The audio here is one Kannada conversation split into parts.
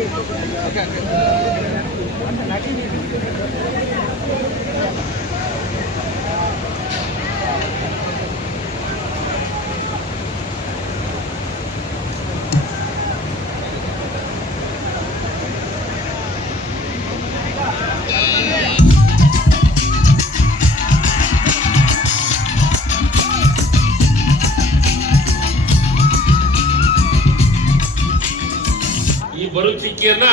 ಈ ಬರುಚಿಕ್ಕಿಯನ್ನ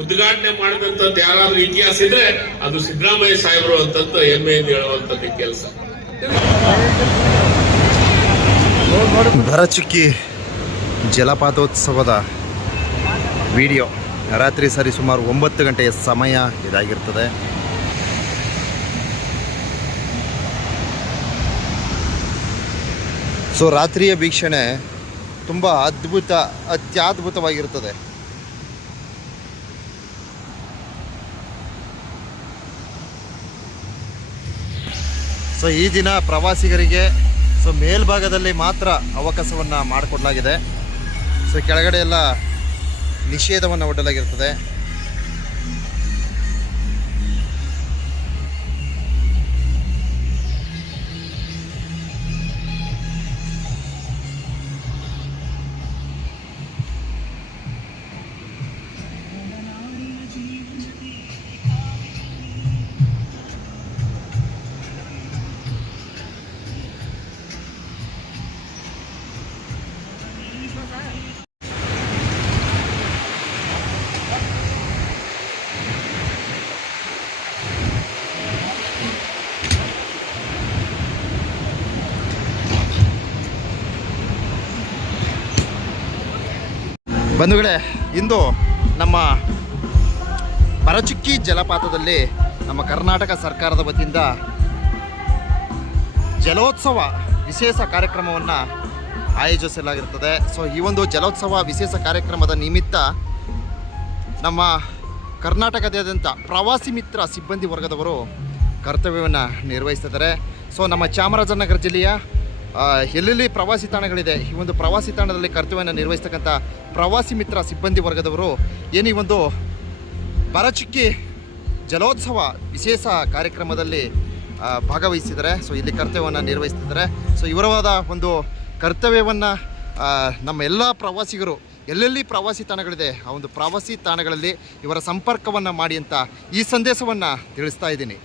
ಉದ್ಘಾಟನೆ ಮಾಡಿದಂತದ್ದು ಯಾರಾದ್ರೂ ಇತಿಹಾಸ ಇದ್ರೆ ಅದು ಸಿದ್ದರಾಮಯ್ಯ ಸಾಹೇಬರು ಅಂತಂತ ಹೆಮ್ಮೆಯಿಂದ ಹೇಳುವಂತದ್ದು ಕೆಲಸ. ಭರಚುಕ್ಕಿ ಜಲಪಾತೋತ್ಸವದ ವಿಡಿಯೋ ರಾತ್ರಿ ಸರಿ ಸುಮಾರು ಒಂಬತ್ತು ಗಂಟೆಯ ಸಮಯ ಇದಾಗಿರ್ತದೆ. ಸೊ ರಾತ್ರಿಯ ವೀಕ್ಷಣೆ ತುಂಬ ಅದ್ಭುತ ಅತ್ಯದ್ಭುತವಾಗಿರುತ್ತದೆ ಸೊ ಈ ದಿನ ಪ್ರವಾಸಿಗರಿಗೆ ಸೊ ಮೇಲ್ಭಾಗದಲ್ಲಿ ಮಾತ್ರ ಅವಕಾಶವನ್ನು ಮಾಡಿಕೊಡಲಾಗಿದೆ. ಸೊ ಕೆಳಗಡೆ ಎಲ್ಲ ನಿಷೇಧವನ್ನು ಒಡ್ಡಲಾಗಿರ್ತದೆ. ಬಂಧುಗಳೇ, ಇಂದು ನಮ್ಮ ಬರಚುಕ್ಕಿ ಜಲಪಾತದಲ್ಲಿ ನಮ್ಮ ಕರ್ನಾಟಕ ಸರ್ಕಾರದ ವತಿಯಿಂದ ಜಲೋತ್ಸವ ವಿಶೇಷ ಕಾರ್ಯಕ್ರಮವನ್ನು ಆಯೋಜಿಸಲಾಗಿರ್ತದೆ ಸೊ ಈ ಒಂದು ಜಲೋತ್ಸವ ವಿಶೇಷ ಕಾರ್ಯಕ್ರಮದ ನಿಮಿತ್ತ ನಮ್ಮ ಕರ್ನಾಟಕದಾದ್ಯಂತ ಪ್ರವಾಸಿ ಮಿತ್ರ ಸಿಬ್ಬಂದಿ ವರ್ಗದವರು ಕರ್ತವ್ಯವನ್ನು ನಿರ್ವಹಿಸ್ತಿದ್ದಾರೆ. ಸೊ ನಮ್ಮ ಚಾಮರಾಜನಗರ ಜಿಲ್ಲೆಯ ಎಲ್ಲೆಲ್ಲಿ ಪ್ರವಾಸಿ ತಾಣಗಳಿದೆ, ಈ ಒಂದು ಪ್ರವಾಸಿ ತಾಣದಲ್ಲಿ ಕರ್ತವ್ಯವನ್ನು ನಿರ್ವಹಿಸ್ತಕ್ಕಂಥ ಪ್ರವಾಸಿ ಮಿತ್ರ ಸಿಬ್ಬಂದಿ ವರ್ಗದವರು ಏನು ಒಂದು ಬರಚಿಕ್ಕಿ ಜಲೋತ್ಸವ ವಿಶೇಷ ಕಾರ್ಯಕ್ರಮದಲ್ಲಿ ಭಾಗವಹಿಸಿದ್ದಾರೆ. ಸೊ, ಇಲ್ಲಿ ಕರ್ತವ್ಯವನ್ನು ನಿರ್ವಹಿಸ್ತಿದ್ದಾರೆ. ಸೊ ಇವರವಾದ ಒಂದು ಕರ್ತವ್ಯವನ್ನು ನಮ್ಮ ಎಲ್ಲ ಪ್ರವಾಸಿಗರು, ಎಲ್ಲೆಲ್ಲಿ ಪ್ರವಾಸಿ ತಾಣಗಳಿದೆ, ಆ ಒಂದು ಪ್ರವಾಸಿ ತಾಣಗಳಲ್ಲಿ ಇವರ ಸಂಪರ್ಕವನ್ನು ಮಾಡಿ ಅಂತ ಈ ಸಂದೇಶವನ್ನು ತಿಳಿಸ್ತಾ ಇದ್ದೀನಿ.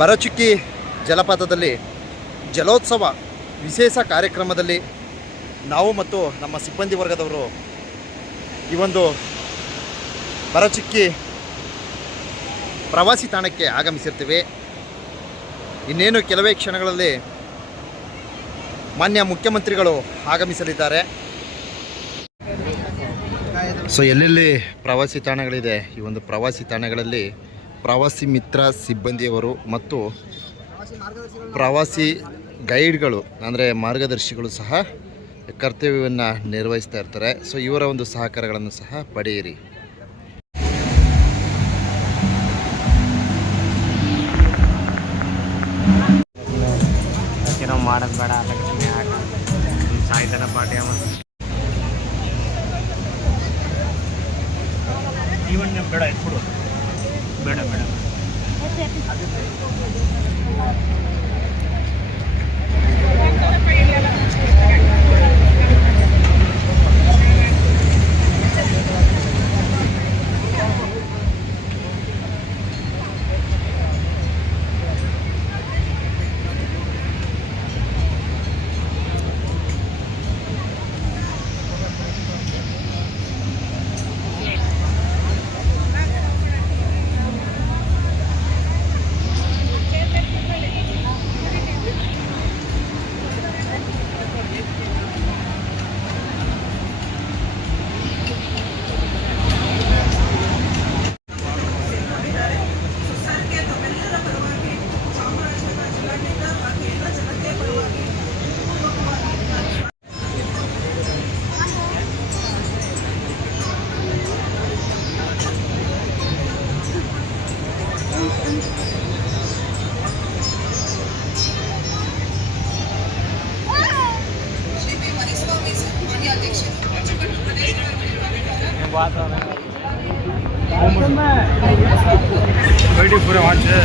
ಬರಚುಕ್ಕಿ ಜಲಪಾತದಲ್ಲಿ ಜಲೋತ್ಸವ ವಿಶೇಷ ಕಾರ್ಯಕ್ರಮದಲ್ಲಿ ನಾವು ಮತ್ತು ನಮ್ಮ ಸಿಬ್ಬಂದಿ ವರ್ಗದವರು ಈ ಒಂದು ಬರಚುಕ್ಕಿ ಪ್ರವಾಸಿ ತಾಣಕ್ಕೆ ಆಗಮಿಸಿರ್ತೀವಿ. ಇನ್ನೇನು ಕೆಲವೇ ಕ್ಷಣಗಳಲ್ಲಿ ಮಾನ್ಯ ಮುಖ್ಯಮಂತ್ರಿಗಳು ಆಗಮಿಸಲಿದ್ದಾರೆ. ಸೊ ಎಲ್ಲೆಲ್ಲಿ ಪ್ರವಾಸಿ ತಾಣಗಳಿದೆ, ಈ ಒಂದು ಪ್ರವಾಸಿ ತಾಣಗಳಲ್ಲಿ ಪ್ರವಾಸಿ ಮಿತ್ರ ಸಿಬ್ಬಂದಿಯವರು ಮತ್ತು ಪ್ರವಾಸಿ ಗೈಡ್ಗಳು, ಅಂದರೆ ಮಾರ್ಗದರ್ಶಿಗಳು ಸಹ ಕರ್ತವ್ಯವನ್ನು ನಿರ್ವಹಿಸ್ತಾ ಇರ್ತಾರೆ. ಸೊ ಇವರ ಒಂದು ಸಹಕಾರಗಳನ್ನು ಸಹ ಪಡೆಯಿರಿ. போயிட்டு பூரா வாட்சு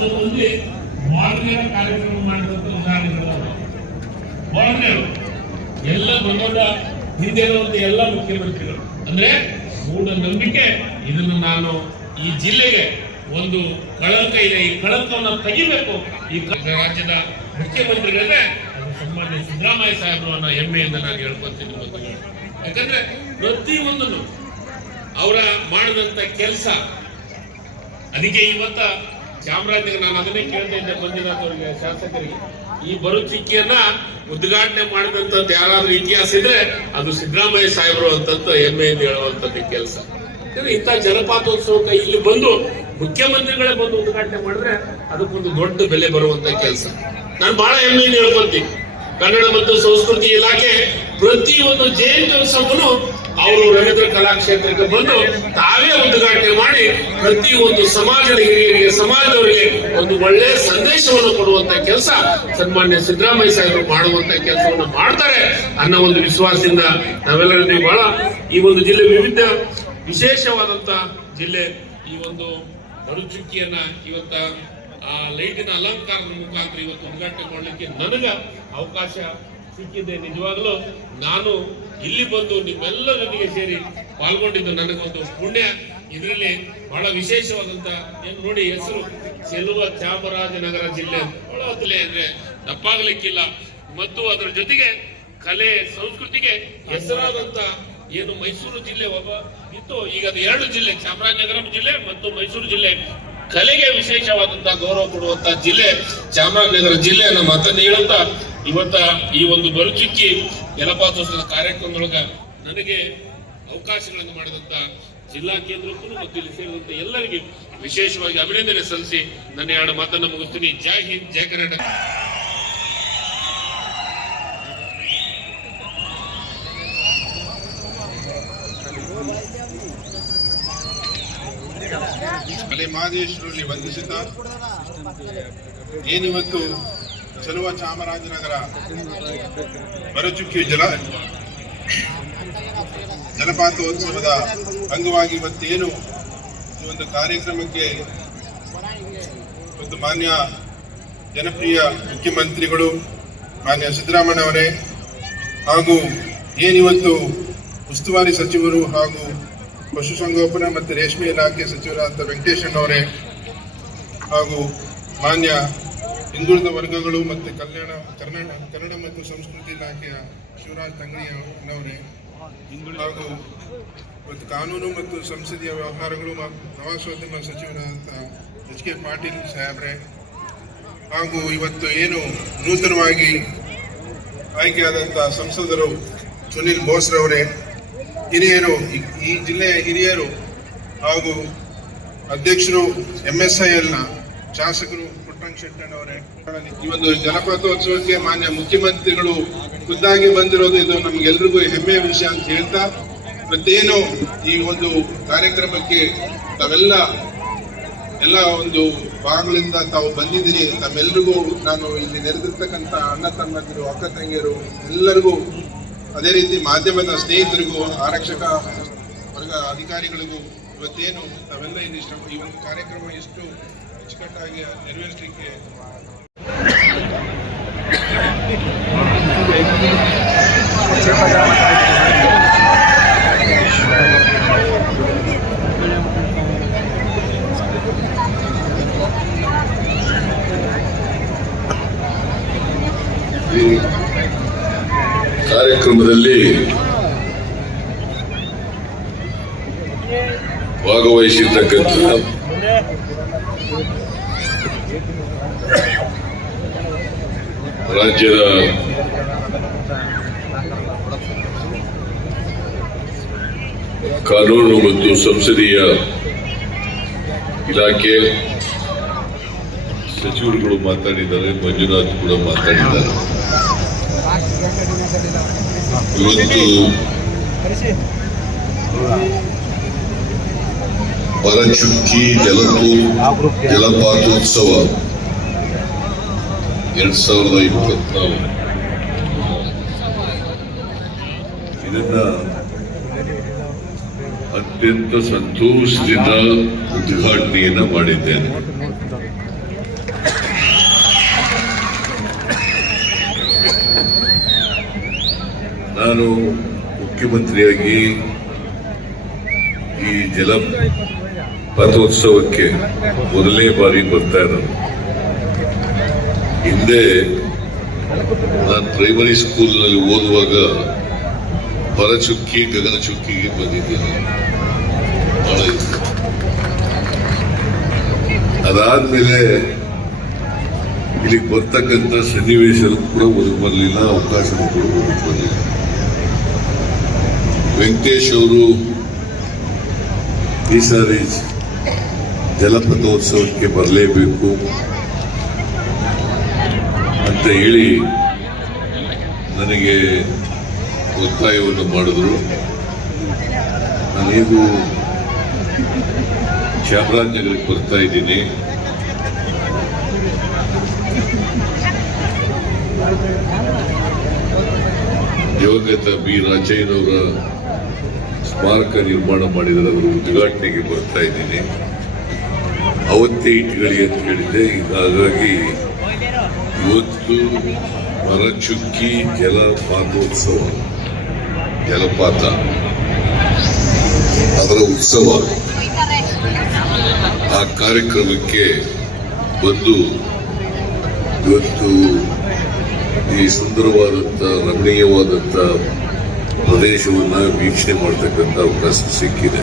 ಎಷ್ಟೋ ಮಂದಿ ಕಾರ್ಯಕ್ರಮ ಮಾಡಿದಂತ ಉದಾಹರಣೆಗಳು ಮಾರ್ಗರು ಎಲ್ಲ ದೊಡ್ಡ ಹಿಂದೆ ಎಲ್ಲ ಮುಖ್ಯಮಂತ್ರಿಗಳು. ಅಂದ್ರೆ ಮೂಢನಂಬಿಕೆ ಇದನ್ನು ನಾನು ಈ ಜಿಲ್ಲೆಗೆ ಒಂದು ಕಳಂಕ ಇದೆ. ಈ ಕಳಂಕವನ್ನು ತೆಗಿಬೇಕು. ಈ ರಾಜ್ಯದ ಮುಖ್ಯಮಂತ್ರಿಗಳೇ ಅದು ಸನ್ಮಾನ್ಯ ಸಿದ್ದರಾಮಯ್ಯ ಸಾಹೇಬರು ಅನ್ನೋ ಹೆಮ್ಮೆಯಿಂದ ನಾನು ಹೇಳ್ಕೊತೀನಿ. ಯಾಕಂದ್ರೆ ಪ್ರತಿಯೊಂದನ್ನು ಅವರ ಮಾಡಿದಂತ ಕೆಲಸ, ಅದಕ್ಕೆ ಇವತ್ತ ಚಾಮರಾಜನಗರ ನಾನು ಅದನ್ನೇ ಕೇಳ್ತಾ ಇದ್ದೆ ಮಂಜುನಾಥ್ ಶಾಸಕರಿಗೆ. ಈ ಬರುಚಿಕ್ಕಿಯನ್ನ ಉದ್ಘಾಟನೆ ಮಾಡಿದಂಥದ್ದು ಯಾರಾದ್ರೂ ಇತಿಹಾಸ ಇದ್ರೆ ಅದು ಸಿದ್ದರಾಮಯ್ಯ ಸಾಹೇಬರು ಅಂತಂತ ಎಂದು ಹೇಳುವಂತದ್ದು ಕೆಲಸ. ಇಂಥ ಜಲಪಾತೋತ್ಸವಕ್ಕೆ ಇಲ್ಲಿ ಬಂದು ಮುಖ್ಯಮಂತ್ರಿಗಳೇ ಬಂದು ಉದ್ಘಾಟನೆ ಮಾಡಿದ್ರೆ ಅದಕ್ಕೊಂದು ದೊಡ್ಡ ಬೆಲೆ ಬರುವಂತ ಕೆಲಸ. ನಾನು ಬಹಳ ಹೆಮ್ಮೆಯಿಂದ ಹೇಳ್ಕೊಂತೀನಿ ಕನ್ನಡ ಮತ್ತು ಸಂಸ್ಕೃತಿ ಇಲಾಖೆ ಪ್ರತಿಯೊಂದು ಜಯಂತ್ಯೋತ್ಸವವನ್ನು ಅವರು ರವೀಂದ್ರ ಕಲಾಕ್ಷೇತ್ರಕ್ಕೆ ಬಂದು ತಾವೇ ಉದ್ಘಾಟನೆ ಮಾಡಿ ಪ್ರತಿ ಒಂದು ಸಮಾಜದ ಹಿರಿಯರಿಗೆ, ಸಮಾಜದವರಿಗೆ ಒಂದು ಒಳ್ಳೆ ಸಂದೇಶವನ್ನು ಕೊಡುವಂತ ಕೆಲಸ ಸನ್ಮಾನ್ಯ ಸಿದ್ದರಾಮಯ್ಯ ಸಾಹೇಬರು ಮಾಡುವಂತ ಕೆಲಸವನ್ನು ಮಾಡ್ತಾರೆ ಅನ್ನೋ ಒಂದು ವಿಶ್ವಾಸದಿಂದ ನಾವೆಲ್ಲರಲ್ಲಿ ಬಹಳ ಈ ಒಂದು ಜಿಲ್ಲೆ ವಿವಿಧ ವಿಶೇಷವಾದಂತ ಜಿಲ್ಲೆ ಈ ಒಂದು ಬರುಚುಕ್ಕಿಯನ್ನ ಇವತ್ತ, ಆ, ಲೈಟಿನ ಅಲಂಕಾರದ ಮುಖಾಂತರ ಇವತ್ತು ಉದ್ಘಾಟನೆ ಮಾಡಲಿಕ್ಕೆ ನನಗ ಅವಕಾಶ ಸಿಕ್ಕಿದೆ ನಿಜವಾಗ್ಲೂ. ನಾನು ಇಲ್ಲಿ ಬಂದು ನಿಮ್ಮೆಲ್ಲರೊಂದಿಗೆ ಸೇರಿ ಪಾಲ್ಗೊಂಡಿದ್ದು ನನಗೊಂದು ಪುಣ್ಯ. ಇದರಲ್ಲಿ ಬಹಳ ವಿಶೇಷವಾದಂತ ಏನು ನೋಡಿ ಹೆಸರು? ಚೆಲುವ ಚಾಮರಾಜನಗರ ಜಿಲ್ಲೆ. ಜಿಲ್ಲೆ ಅಂದ್ರೆ ತಪ್ಪಾಗ್ಲಿಕ್ಕಿಲ್ಲ ಮತ್ತು ಅದರ ಜೊತೆಗೆ ಕಲೆ, ಸಂಸ್ಕೃತಿಗೆ ಹೆಸರಾದಂತ ಏನು ಮೈಸೂರು ಜಿಲ್ಲೆ ಒಬ್ಬ ಇತ್ತು. ಈಗ ಅದು ಎರಡು ಜಿಲ್ಲೆ, ಚಾಮರಾಜನಗರ ಜಿಲ್ಲೆ ಮತ್ತು ಮೈಸೂರು ಜಿಲ್ಲೆ. ಕಲೆಗೆ ವಿಶೇಷವಾದಂತಹ ಗೌರವ ಕೊಡುವಂತ ಜಿಲ್ಲೆ ಚಾಮರಾಜನಗರ ಜಿಲ್ಲೆ. ನಮ್ಮ ಮಾತನ್ನ ಹೇಳುತ್ತಾ ಇವತ್ತ ಈ ಒಂದು ಬರುಚುಕ್ಕಿ ಜಲಪಾತೋತ್ಸವದ ಕಾರ್ಯಕ್ರಮದೊಳಗ ನನಗೆ ಅವಕಾಶಗಳನ್ನು ಮಾಡಿದಂತ ಜಿಲ್ಲಾ ಕೇಂದ್ರಕ್ಕೂ ಮತ್ತು ಇಲ್ಲಿ ಸೇರಿದಂತ ಎಲ್ಲರಿಗೆ ವಿಶೇಷವಾಗಿ ಅಭಿನಂದನೆ ಸಲ್ಲಿಸಿ ನನ್ನ ಎರಡು ಮಾತನ್ನು ಮುಗಿಸ್ತೀನಿ. ಜೈ ಹಿಂದ್, ಜೈ ಕರ್ನಾಟಕ. ಮಲೆ ಮಹದೇಶ್ವರಲ್ಲಿ ವಂದಿಸುತ್ತಾ ಏನಿವತ್ತು ಚಲುವ ಚಾಮರಾಜನಗರ. ಬರಚುಕ್ಕಿ ಜಲ. ಜಲಪಾತೋತ್ಸವದ ಅಂಗವಾಗಿ ಇವತ್ತೇನು ಈ ಒಂದು ಕಾರ್ಯಕ್ರಮಕ್ಕೆ ಒಂದು ಮಾನ್ಯ ಜನಪ್ರಿಯ ಮುಖ್ಯಮಂತ್ರಿಗಳು ಮಾನ್ಯ ಸಿದ್ದರಾಮಯ್ಯ ಅವರೇ ಹಾಗೂ ಏನಿವತ್ತು ಉಸ್ತುವಾರಿ ಸಚಿವರು ಹಾಗೂ ಪಶುಸಂಗೋಪನೆ ಮತ್ತು ರೇಷ್ಮೆ ಇಲಾಖೆ ಸಚಿವರಾದ ವೆಂಕಟೇಶಣ್ಣವರೇ ಹಾಗೂ ಮಾನ್ಯ ಹಿಂದುಳಿದ ವರ್ಗಗಳು ಮತ್ತು ಕಲ್ಯಾಣ ಕರ್ನಾಟಕ ಕನ್ನಡ ಮತ್ತು ಸಂಸ್ಕೃತಿ ಇಲಾಖೆಯ ಶಿವರಾಜ್ ತಂಗಡಿಯಣ್ಣವರೇ ಹಾಗೂ ಮತ್ತು ಕಾನೂನು ಮತ್ತು ಸಂಸದೀಯ ವ್ಯವಹಾರಗಳು ಪ್ರವಾಸೋದ್ಯಮ ಸಚಿವರಾದಂಥ ಎಚ್ ಕೆ ಪಾಟೀಲ್ ಸಾಹೇಬ್ರೆ. ಹಾಗೂ ಇವತ್ತು ಏನು ನೂತನವಾಗಿ ಆಯ್ಕೆಯಾದಂಥ ಸಂಸದರು ಸುನಿಲ್ ಬೋಸ್ರವರೇ ಹಿರಿಯರು, ಈ ಜಿಲ್ಲೆಯ ಹಿರಿಯರು ಹಾಗೂ ಅಧ್ಯಕ್ಷರು ಎಂ ಎಸ್ ಐ ಎಲ್ನ ಶಾಸಕರು ಪುಟ್ಟಂಗ್ ಶೆಟ್ಟಣ್ಣವರೇ ಈ ಒಂದು ಮಾನ್ಯ ಮುಖ್ಯಮಂತ್ರಿಗಳು ಖುದ್ದಾಗಿ ಬಂದಿರೋದು ಇದು ನಮ್ಗೆಲ್ರಿಗೂ ಹೆಮ್ಮೆಯ ವಿಷಯ ಅಂತ ಹೇಳ್ತಾ, ಮತ್ತೇನು ಈ ಒಂದು ಕಾರ್ಯಕ್ರಮಕ್ಕೆ ತಾವೆಲ್ಲ, ಎಲ್ಲ ಒಂದು ಭಾಗಗಳಿಂದ ತಾವು ಬಂದಿದ್ದೀರಿ ತಮ್ಮೆಲ್ಲರಿಗೂ ನಾನು ಇಲ್ಲಿ ನೆರೆದಿರ್ತಕ್ಕಂಥ ಅಣ್ಣ ತಮ್ಮಂದಿರು, ಅಕ್ಕ ತಂಗಿಯರು, ಎಲ್ಲರಿಗೂ ಅದೇ ರೀತಿ ಮಾಧ್ಯಮದ ಸ್ನೇಹಿತರಿಗೂ, ಆರಕ್ಷಕ ವರ್ಗ ಅಧಿಕಾರಿಗಳಿಗೂ ಇವತ್ತೇನು ತಾವೆಲ್ಲ ಇಲ್ಲಿ ಈ ಒಂದು ಕಾರ್ಯಕ್ರಮ ಎಷ್ಟು ಅಚ್ಚುಕಟ್ಟಾಗಿ ನೆರವೇರಿಸಲಿಕ್ಕೆ ಕಾರ್ಯಕ್ರಮದಲ್ಲಿ ಭಾಗವಹಿಸಿರ್ತಕ್ಕಂಥ ರಾಜ್ಯದ ಕಾನೂನು ಮತ್ತು ಸಂಸದೀಯ ಇಲಾಖೆ ಸಚಿವರುಗಳು ಮಾತಾಡಿದ್ದಾರೆ ಮಂಜುನಾಥ್ ಕೂಡ ಮಾತಾಡಿದ್ದಾರೆ. ಇವತ್ತು ಪರಚುಕ್ಕಿ ಜಲತು ಜಲಪಾತೋತ್ಸವ. ಎರಡ್ ಸಾವಿರದ ಇಪ್ಪತ್ನಾಲ್ಕು ಇದನ್ನ ಅತ್ಯಂತ ಸಂತೋಷದಿಂದ ಉದ್ಘಾಟನೆಯನ್ನು ಮಾಡಿದ್ದೇನೆ. ನಾನು ಮುಖ್ಯಮಂತ್ರಿಯಾಗಿ ಈ ಜಲ ಪಥೋತ್ಸವಕ್ಕೆ ಮೊದಲನೇ ಬಾರಿ ಬರ್ತಾ ಇರೋದು. ಹಿಂದೆ ನಾನು ಪ್ರೈಮರಿ ಸ್ಕೂಲ್ನಲ್ಲಿ ಓದುವಾಗ ಹೊರಚುಕ್ಕಿ ಗಗನಚುಕ್ಕಿಗೆ ಬಂದಿದ್ದೇನೆ. ಬಹಳ. ಅದಾದ್ಮೇಲೆ ಇಲ್ಲಿಗೆ ಬರ್ತಕ್ಕಂಥ ಸನ್ನಿವೇಶ ಕೂಡ ಒದಗಿ ಬರಲಿಲ್ಲ ಅವಕಾಶ ಕೂಡ ಒದಗಿ ಬರಲಿಲ್ಲ. ವೆಂಕಟೇಶ್ ಅವರು ಈ ಸಾರಿ ಜಲಪಥೋತ್ಸವಕ್ಕೆ ಬರಲೇಬೇಕು. ಅಂತ ಹೇಳಿ ನನಗೆ ಒತ್ತಾಯವನ್ನು ಮಾಡಿದ್ರು. ನಾನೀಗೂ ಚಾಮರಾಜನಗರಕ್ಕೆ ಬರ್ತಾ ಇದ್ದೀನಿ. ದಿವಂಗತ ಬಿ ರಾಜಯ್ಯನವರ ಸ್ಮಾರಕ ನಿರ್ಮಾಣ ಮಾಡಿದರೆ ಅದರ ಉದ್ಘಾಟನೆಗೆ ಬರ್ತಾ ಇದ್ದೀನಿ. ಅವತ್ತೇ ಇಟ್ಕೊಳ್ಳಿ ಅಂತ ಹೇಳಿದ್ದೆ. ಹಾಗಾಗಿ ಇವತ್ತು ಮರಚುಕ್ಕಿ ಜಲಪಾತೋತ್ಸವ ಜಲಪಾತ, ಅದರ ಉತ್ಸವ. ಆ ಕಾರ್ಯಕ್ರಮಕ್ಕೆ ಬಂದು ಇವತ್ತು ಈ ಸುಂದರವಾದಂಥ ರಮಣೀಯವಾದಂಥ ಪ್ರದೇಶವನ್ನು ವೀಕ್ಷಣೆ ಮಾಡ್ತಕ್ಕಂಥ ಅವಕಾಶ ಸಿಕ್ಕಿದೆ.